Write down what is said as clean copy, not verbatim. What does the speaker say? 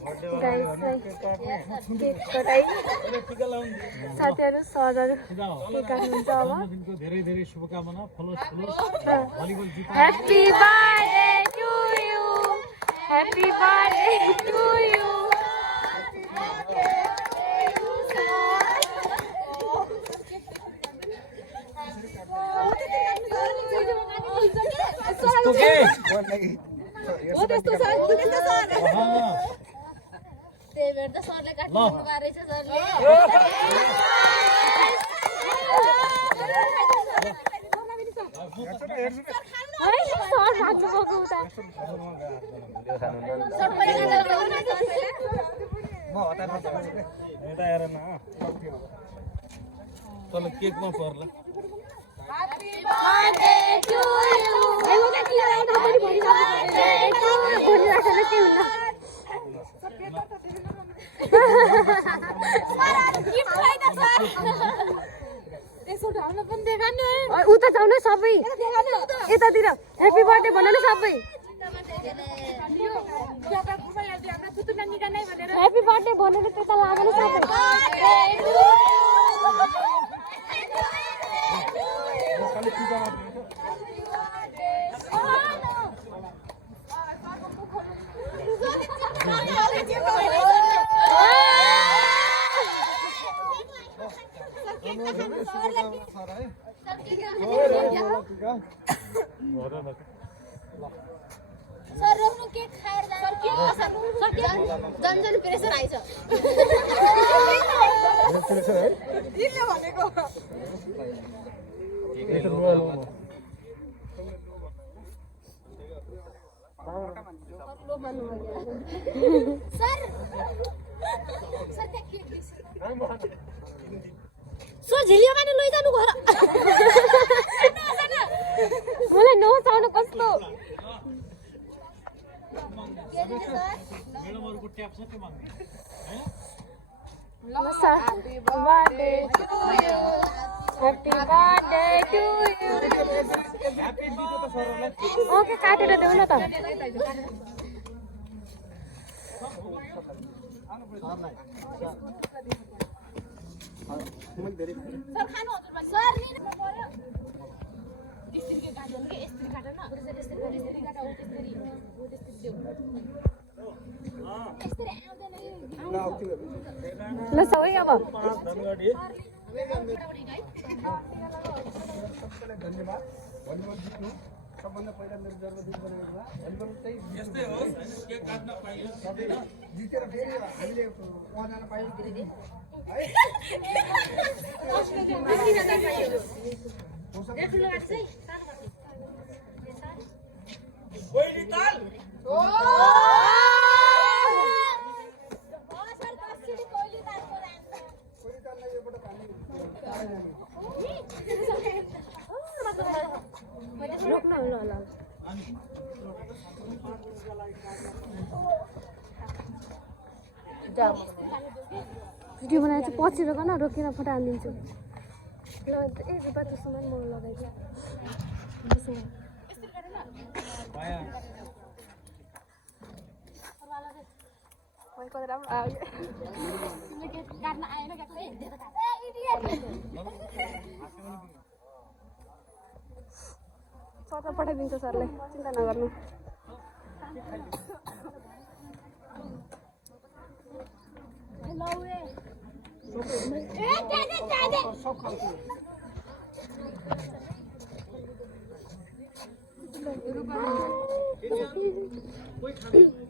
गाइसलाई cake कटाइ साथीहरू सरहरू केक काट्नुहुन्छ अब धेरै धेरै शुभकामना फलोस् भलिबल जित्नु happy birthday to you happy birthday to you त्यही भएर त सरले काट्नु पारेछ सरले चल केकमा पर्ला उता जाउन सबै यतातिर ह्याप्पी बर्थडे भन न सबै ह्याप्पी बर्थडे भनेर त्यता लाग्नु सबै सर रोक्नु केक खाएर जन प्रेसर आइछ दिल्ले भनेको सर सर झिलियो माने लैजानु घर मलाई नचाउनु कस्तो मेडमहरुको ट्याप छ त्यो माग्ने हैन Happy birthday to you. Happy birthday to you. Happy दिएको त सरलाई ओके काटेर देऊ न त सर खानु हजुर भन्छ सर नि पर्यो स्त्री के काट्दैन के स्त्री काट्दैन स्त्री काटा हो त्यसरी देऊ स्त्री आउँदैन ल सबै अब धन्यवाद भलिबल जित्नु सबभन्दा पहिला मेरो जन्मदिन बनेको छ भलिबल चाहिँ यस्तै हो केक काट्न पाइयो जितेर फेरि हामीले वहाँ जान पायौँ कोइली ताल रोक्न ल ल भिडियो बनाएर चाहिँ पछि रोक न रोकेर फोटो हालिदिन्छु ल ए रुपा त्यो सामान म लगाइदिएँ काट्न आएन सरलाई पठाइदिन्छ सरलाई चिन्ता नगर्नु कोही खानु